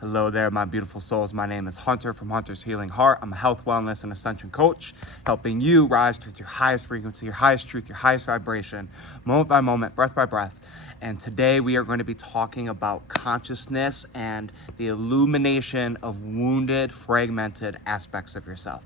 Hello there, my beautiful souls. My name is Hunter from Hunter's Healing Heart. I'm a health, wellness, and ascension coach, helping you rise to your highest frequency, your highest truth, your highest vibration, moment by moment, breath by breath. And today we are going to be talking about consciousness and the illumination of wounded, fragmented aspects of yourself.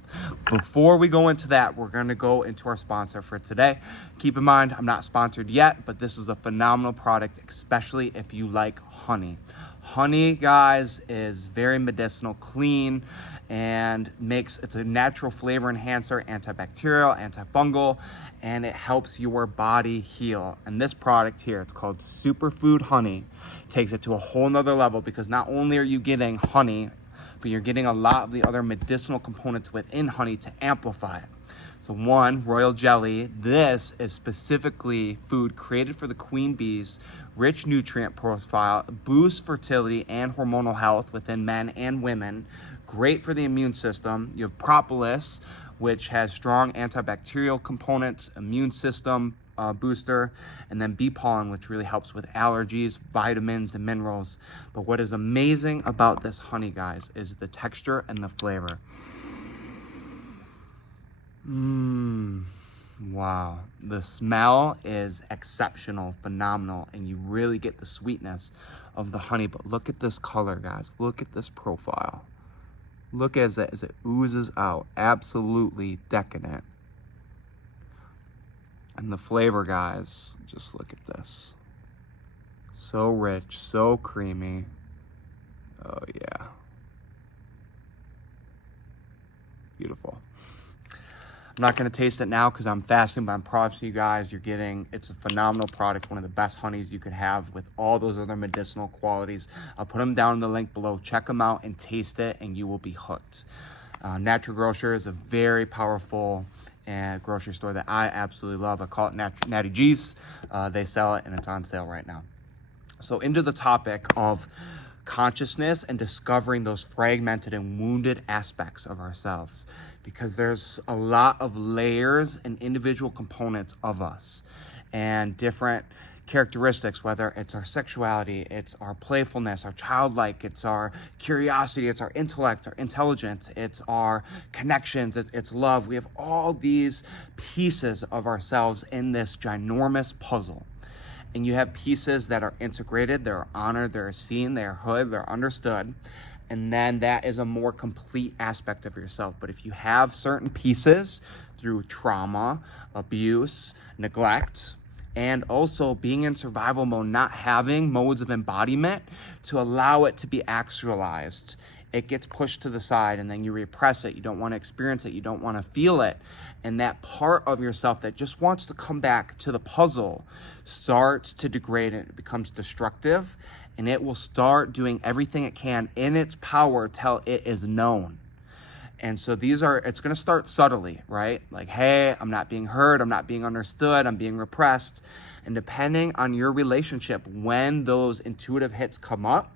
Before we go into that, we're going to go into our sponsor for today. Keep in mind, I'm not sponsored yet, but this is a phenomenal product, especially if you like honey. Honey, guys, is very medicinal, clean, and it's a natural flavor enhancer, antibacterial, antifungal, and it helps your body heal. And this product here, it's called Superfood Honey, takes it to a whole nother level, because not only are you getting honey, but you're getting a lot of the other medicinal components within honey to amplify it. So one, royal jelly. This is specifically food created for the queen bees, rich nutrient profile, boosts fertility and hormonal health within men and women, great for the immune system. You have propolis, which has strong antibacterial components, immune system booster, and then bee pollen, which really helps with allergies, vitamins, and minerals. But what is amazing about this honey, guys, is the texture and the flavor. Wow. The smell is exceptional, phenomenal, and you really get the sweetness of the honey. But look at this color, guys. Look at this profile. Look as it oozes out. Absolutely decadent. And the flavor, guys, just look at this. So rich, so creamy. Oh, yeah. Beautiful. I'm not going to taste it now because I'm fasting, but I'm promising you guys, it's a phenomenal product, one of the best honeys you could have with all those other medicinal qualities. I'll put them down in the link below. Check them out and taste it, and you will be hooked. Natural Grocer is a very powerful grocery store that I absolutely love. I call it Natty G's. They sell it, and it's on sale right now. So into the topic of consciousness and discovering those fragmented and wounded aspects of ourselves, because there's a lot of layers and individual components of us and different characteristics, whether it's our sexuality, it's our playfulness, our childlike, it's our curiosity, it's our intellect, our intelligence, it's our connections, it's love. We have all these pieces of ourselves in this ginormous puzzle. And you have pieces that are integrated, they're honored, they're seen, they're heard, they're understood. And then that is a more complete aspect of yourself. But if you have certain pieces through trauma, abuse, neglect, and also being in survival mode, not having modes of embodiment to allow it to be actualized, it gets pushed to the side, and then you repress it. You don't want to experience it. You don't want to feel it. And that part of yourself that just wants to come back to the puzzle starts to degrade, and it becomes destructive, and it will start doing everything it can in its power till it is known. And so it's going to start subtly, right? Like, hey, I'm not being heard, I'm not being understood, I'm being repressed. And depending on your relationship, when those intuitive hits come up,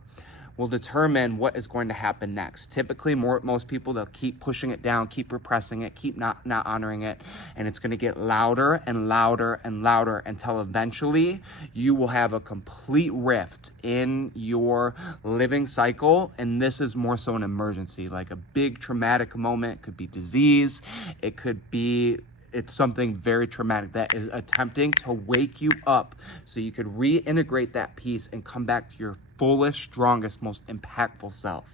will determine what is going to happen next. Typically, most people, they'll keep pushing it down, keep repressing it, keep not honoring it, and it's going to get louder and louder and louder until eventually you will have a complete rift in your living cycle. And this is more so an emergency, like a big traumatic moment. It could be disease, it's something very traumatic that is attempting to wake you up so you could reintegrate that piece and come back to your fullest, strongest, most impactful self.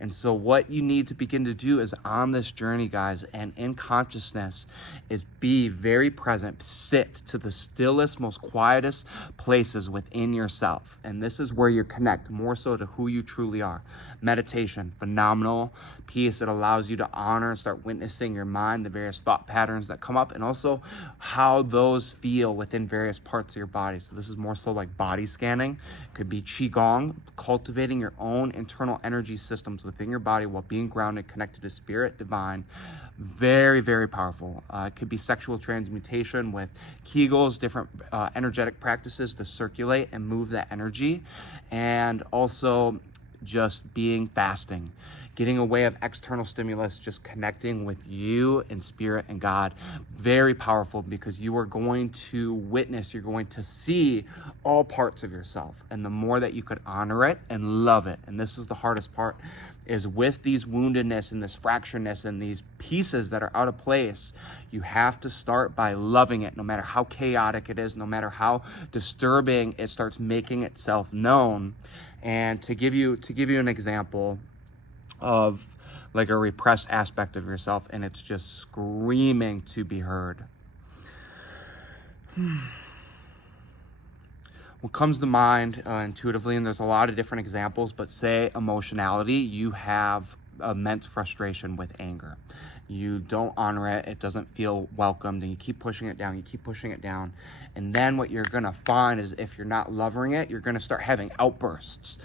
And so what you need to begin to do is on this journey, guys, and in consciousness, is be very present, sit to the stillest, most quietest places within yourself. And this is where you connect more so to who you truly are. Meditation, phenomenal piece. It allows you to honor and start witnessing your mind, the various thought patterns that come up, and also how those feel within various parts of your body. So this is more so like body scanning. It could be Qigong, cultivating your own internal energy systems within your body while being grounded, connected to spirit, divine. Very, very powerful. It could be sexual transmutation with Kegels, different energetic practices to circulate and move that energy. And also just being fasting, getting away of external stimulus, just connecting with you and spirit and God. Very powerful, because you are going to witness, you're going to see all parts of yourself. And the more that you could honor it and love it, and this is the hardest part, is with these woundedness and this fracturedness and these pieces that are out of place, you have to start by loving it, no matter how chaotic it is, no matter how disturbing it starts making itself known. And to give you an example of like a repressed aspect of yourself, and it's just screaming to be heard. What comes to mind intuitively, and there's a lot of different examples, but say emotionality, you have immense frustration with anger. You don't honor it, it doesn't feel welcomed, and you keep pushing it down, and then what you're gonna find is, if you're not loving it, you're gonna start having outbursts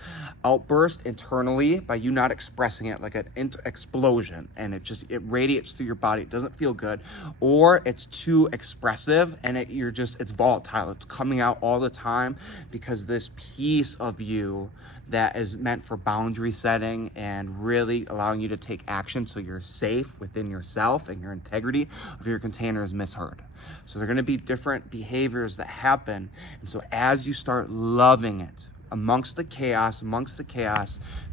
internally by you not expressing it, like an explosion, and it radiates through your body. It doesn't feel good, or it's too expressive, and it's volatile. It's coming out all the time, because this piece of you that is meant for boundary setting and really allowing you to take action so you're safe within yourself and your integrity of your container is misheard. So there are going to be different behaviors that happen. And so as you start loving it, amongst the chaos,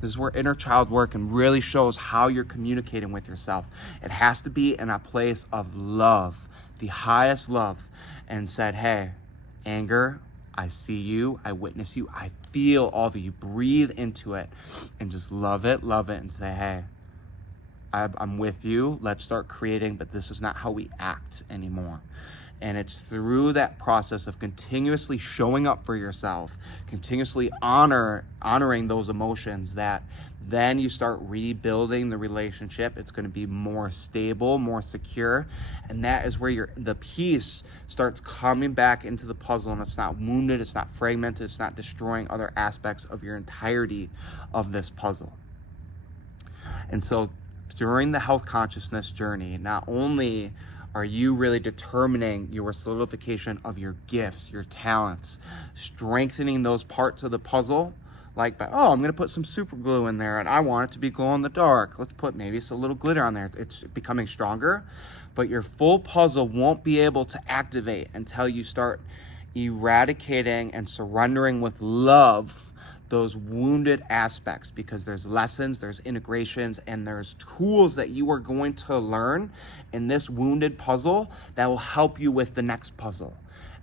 this is where inner child work and really shows how you're communicating with yourself. It has to be in a place of love, the highest love, and said, hey, anger, I see you, I witness you, I feel all of you. Breathe into it and just love it, and say, hey, I'm with you. Let's start creating, but this is not how we act anymore. And it's through that process of continuously showing up for yourself, continuously honoring those emotions, that then you start rebuilding the relationship. It's going to be more stable, more secure. And that is where the piece starts coming back into the puzzle, and it's not wounded, it's not fragmented, it's not destroying other aspects of your entirety of this puzzle. And so during the health consciousness journey, not only are you really determining your solidification of your gifts, your talents, strengthening those parts of the puzzle, like, I'm going to put some super glue in there and I want it to be glow in the dark. Let's put maybe a little glitter on there. It's becoming stronger, but your full puzzle won't be able to activate until you start eradicating and surrendering with love those wounded aspects, because there's lessons, there's integrations, and there's tools that you are going to learn in this wounded puzzle that will help you with the next puzzle.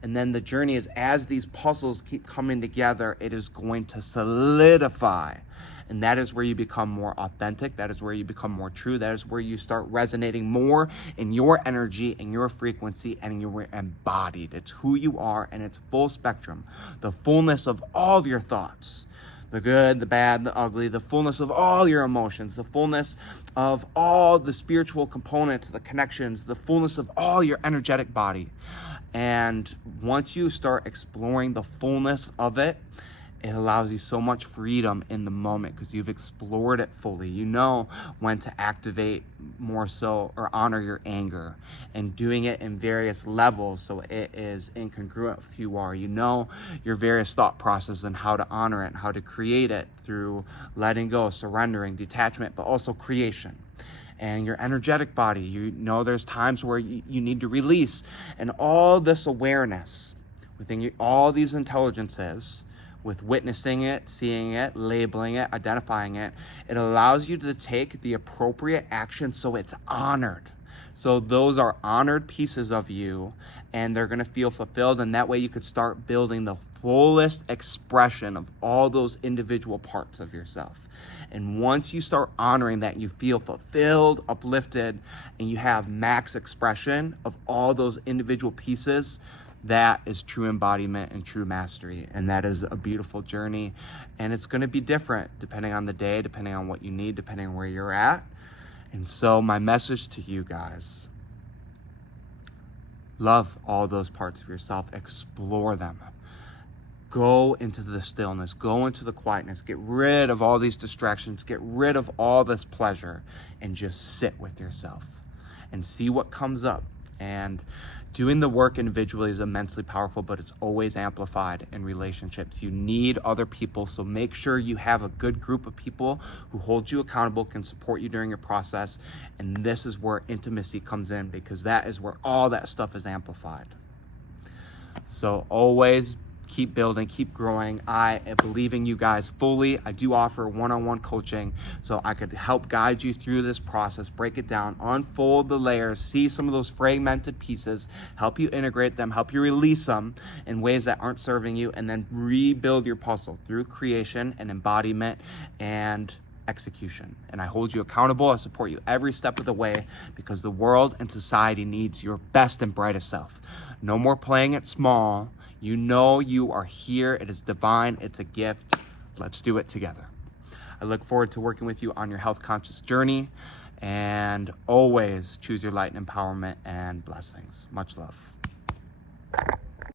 And then the journey is, as these puzzles keep coming together, it is going to solidify. And that is where you become more authentic. That is where you become more true. That is where you start resonating more in your energy and your frequency, and you're embodied. It's who you are, and it's full spectrum. The fullness of all of your thoughts. The good, the bad, the ugly, the fullness of all your emotions, the fullness of all the spiritual components, the connections, the fullness of all your energetic body. And once you start exploring the fullness of it, it allows you so much freedom in the moment, because you've explored it fully. You know when to activate more so, or honor your anger, and doing it in various levels so it is incongruent with who you are. You know your various thought processes and how to honor it and how to create it through letting go, surrendering, detachment, but also creation. And your energetic body, you know there's times where you need to release. And all this awareness within you, all these intelligences, with witnessing it, seeing it, labeling it, identifying it, it allows you to take the appropriate action so it's honored. So those are honored pieces of you, and they're going to feel fulfilled, and that way you could start building the fullest expression of all those individual parts of yourself. And once you start honoring that, you feel fulfilled, uplifted, and you have max expression of all those individual pieces. That is true embodiment and true mastery. And that is a beautiful journey. And it's going to be different depending on the day, depending on what you need, depending on where you're at. And so my message to you guys, love all those parts of yourself, explore them. Go into the stillness, go into the quietness, get rid of all these distractions, get rid of all this pleasure, and just sit with yourself and see what comes up. And Doing the work individually is immensely powerful, but it's always amplified in relationships. You need other people, so make sure you have a good group of people who hold you accountable, can support you during your process, and this is where intimacy comes in, because that is where all that stuff is amplified. So always keep building, keep growing. I believe in you guys fully. I do offer one-on-one coaching, so I could help guide you through this process, break it down, unfold the layers, see some of those fragmented pieces, help you integrate them, help you release them in ways that aren't serving you, and then rebuild your puzzle through creation and embodiment and execution. And I hold you accountable. I support you every step of the way, because the world and society needs your best and brightest self. No more playing it small. You know you are here. It is divine. It's a gift. Let's do it together. I look forward to working with you on your health conscious journey, and always choose your light and empowerment, and blessings. Much love.